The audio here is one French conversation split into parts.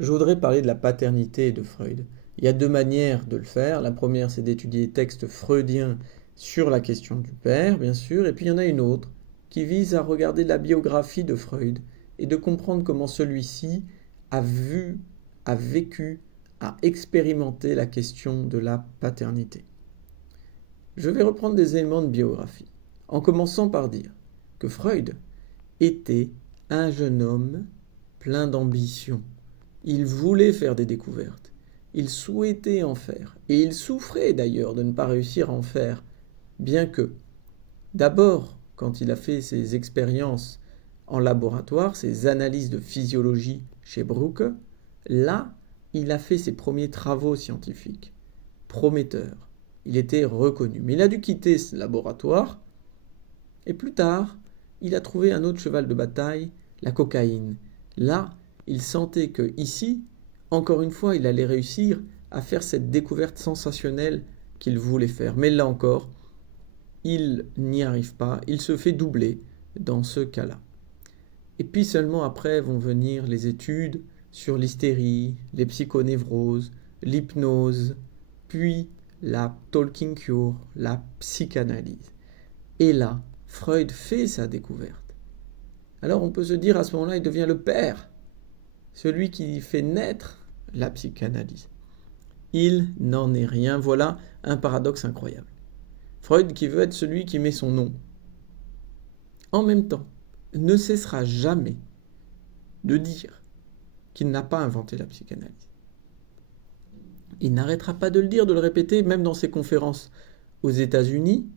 Je voudrais parler de la paternité de Freud. Il y a deux manières de le faire. La première, c'est d'étudier les textes freudiens sur la question du père, bien sûr, et puis il y en a une autre qui vise à regarder la biographie de Freud et de comprendre comment celui-ci a vu, a vécu, a expérimenté la question de la paternité. Je vais reprendre des éléments de biographie, en commençant par dire que Freud était un jeune homme plein d'ambition. Il voulait faire des découvertes, il souhaitait en faire, et il souffrait d'ailleurs de ne pas réussir à en faire, bien que, d'abord, quand il a fait ses expériences en laboratoire, ses analyses de physiologie chez Brooke, là, il a fait ses premiers travaux scientifiques, prometteurs. Il était reconnu. Mais il a dû quitter ce laboratoire, et plus tard, il a trouvé un autre cheval de bataille, la cocaïne. Là, il sentait que ici, encore une fois, il allait réussir à faire cette découverte sensationnelle qu'il voulait faire. Mais là encore, il n'y arrive pas, il se fait doubler dans ce cas-là. Et puis seulement après vont venir les études sur l'hystérie, les psychonévroses, l'hypnose, puis la talking cure, la psychanalyse. Et là, Freud fait sa découverte. Alors on peut se dire à ce moment-là, il devient le père, celui qui fait naître la psychanalyse. Il n'en est rien, voilà un paradoxe incroyable. Freud qui veut être celui qui met son nom, en même temps, ne cessera jamais de dire qu'il n'a pas inventé la psychanalyse. Il n'arrêtera pas de le dire, de le répéter, même dans ses conférences aux États-Unis,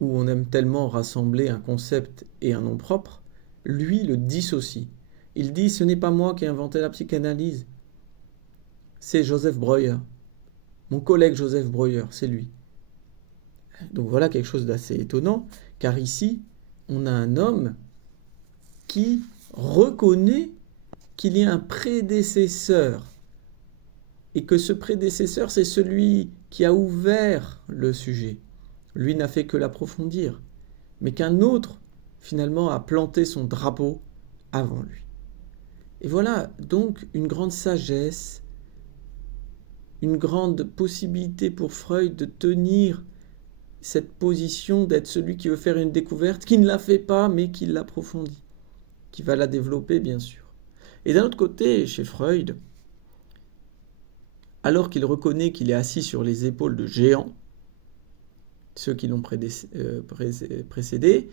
où on aime tellement rassembler un concept et un nom propre, lui le dissocie. Il dit « ce n'est pas moi qui ai inventé la psychanalyse, c'est Joseph Breuer, mon collègue Joseph Breuer, c'est lui ». Donc voilà quelque chose d'assez étonnant, car ici, on a un homme qui reconnaît qu'il y a un prédécesseur, et que ce prédécesseur, c'est celui qui a ouvert le sujet. Lui n'a fait que l'approfondir, mais qu'un autre, finalement, a planté son drapeau avant lui. Et voilà donc une grande sagesse, une grande possibilité pour Freud de tenir cette position d'être celui qui veut faire une découverte, qui ne la fait pas, mais qui l'approfondit, qui va la développer, bien sûr. Et d'un autre côté, chez Freud, alors qu'il reconnaît qu'il est assis sur les épaules de géants, ceux qui l'ont précédé,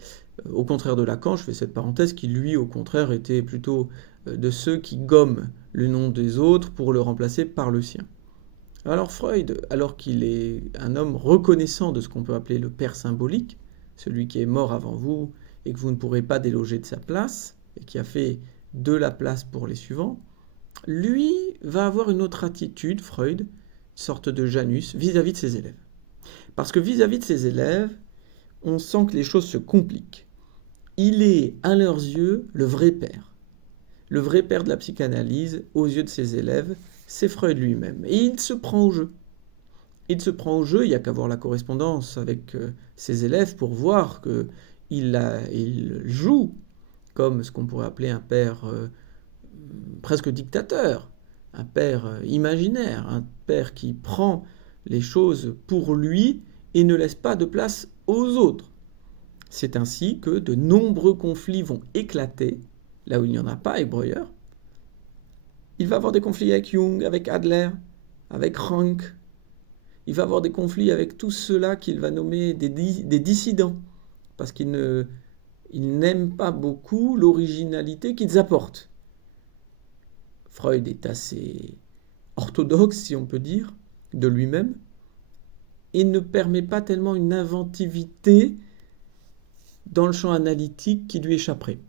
au contraire de Lacan, je fais cette parenthèse, qui lui, au contraire, était plutôt de ceux qui gomment le nom des autres pour le remplacer par le sien. Alors Freud, alors qu'il est un homme reconnaissant de ce qu'on peut appeler le père symbolique, celui qui est mort avant vous et que vous ne pourrez pas déloger de sa place, et qui a fait de la place pour les suivants, lui va avoir une autre attitude, Freud, une sorte de Janus, vis-à-vis de ses élèves. Parce que vis-à-vis de ses élèves, on sent que les choses se compliquent. Il est, à leurs yeux, le vrai père. Le vrai père de la psychanalyse, aux yeux de ses élèves, c'est Freud lui-même. Et il se prend au jeu. Il se prend au jeu, il n'y a qu'à voir la correspondance avec ses élèves pour voir qu'il joue comme ce qu'on pourrait appeler un père presque dictateur, un père imaginaire, un père qui prend les choses pour lui et ne laisse pas de place aux autres. C'est ainsi que de nombreux conflits vont éclater, là où il n'y en a pas avec Breuer. Il va avoir des conflits avec Jung, avec Adler, avec Rank. Il va avoir des conflits avec tous ceux-là qu'il va nommer des dissidents, parce qu'il n'aime pas beaucoup l'originalité qu'ils apportent. Freud est assez orthodoxe, si on peut dire, de lui-même, et ne permet pas tellement une inventivité dans le champ analytique qui lui échapperait.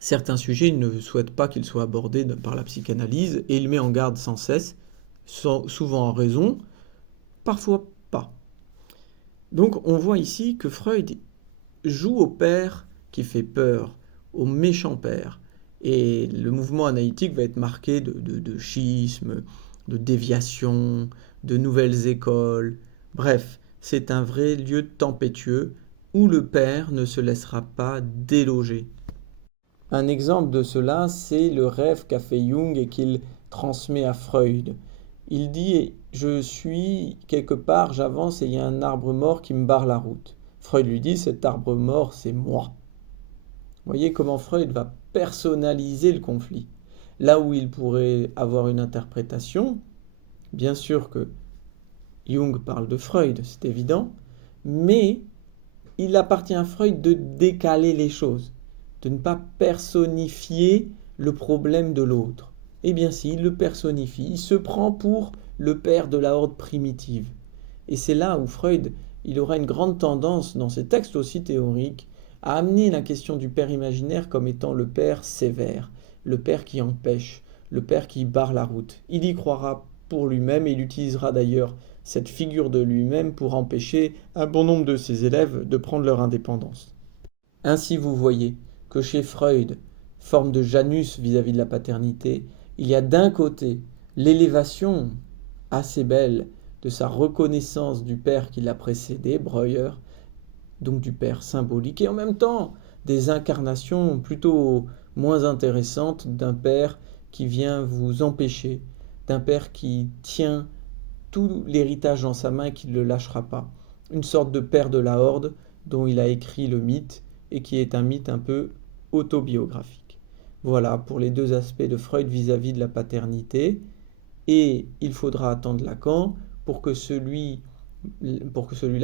Certains sujets, il ne souhaite pas qu'ils soient abordés par la psychanalyse, et il met en garde sans cesse, souvent en raison, parfois pas. Donc on voit ici que Freud joue au père qui fait peur, au méchant père, et le mouvement analytique va être marqué de schisme, de déviation, de nouvelles écoles. Bref, c'est un vrai lieu tempétueux où le père ne se laissera pas déloger. Un exemple de cela, c'est le rêve qu'a fait Jung et qu'il transmet à Freud. Il dit, je suis quelque part, j'avance et il y a un arbre mort qui me barre la route. Freud lui dit, cet arbre mort, c'est moi. Vous voyez comment Freud va personnaliser le conflit. Là où il pourrait avoir une interprétation, bien sûr que Jung parle de Freud, c'est évident, mais il appartient à Freud de décaler les choses, de ne pas personnifier le problème de l'autre. Eh bien si, il le personnifie, il se prend pour le père de la horde primitive. Et c'est là où Freud, il aura une grande tendance, dans ses textes aussi théoriques, à amener la question du père imaginaire comme étant le père sévère, le père qui empêche, le père qui barre la route. Il y croira pour lui-même et il utilisera d'ailleurs cette figure de lui-même pour empêcher un bon nombre de ses élèves de prendre leur indépendance. Ainsi vous voyez que chez Freud, forme de Janus vis-à-vis de la paternité, il y a d'un côté l'élévation assez belle de sa reconnaissance du père qui l'a précédé, Breuer, donc du père symbolique, et en même temps des incarnations plutôt moins intéressantes d'un père qui vient vous empêcher, d'un père qui tient tout l'héritage dans sa main et qui ne le lâchera pas. Une sorte de père de la horde dont il a écrit le mythe et qui est un mythe un peu autobiographique. Voilà pour les deux aspects de Freud vis-à-vis de la paternité. Et il faudra attendre Lacan pour que celui-là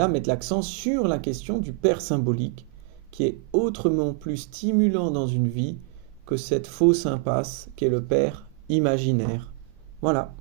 mette l'accent sur la question du père symbolique, qui est autrement plus stimulant dans une vie que cette fausse impasse qu'est le père imaginaire. Voilà.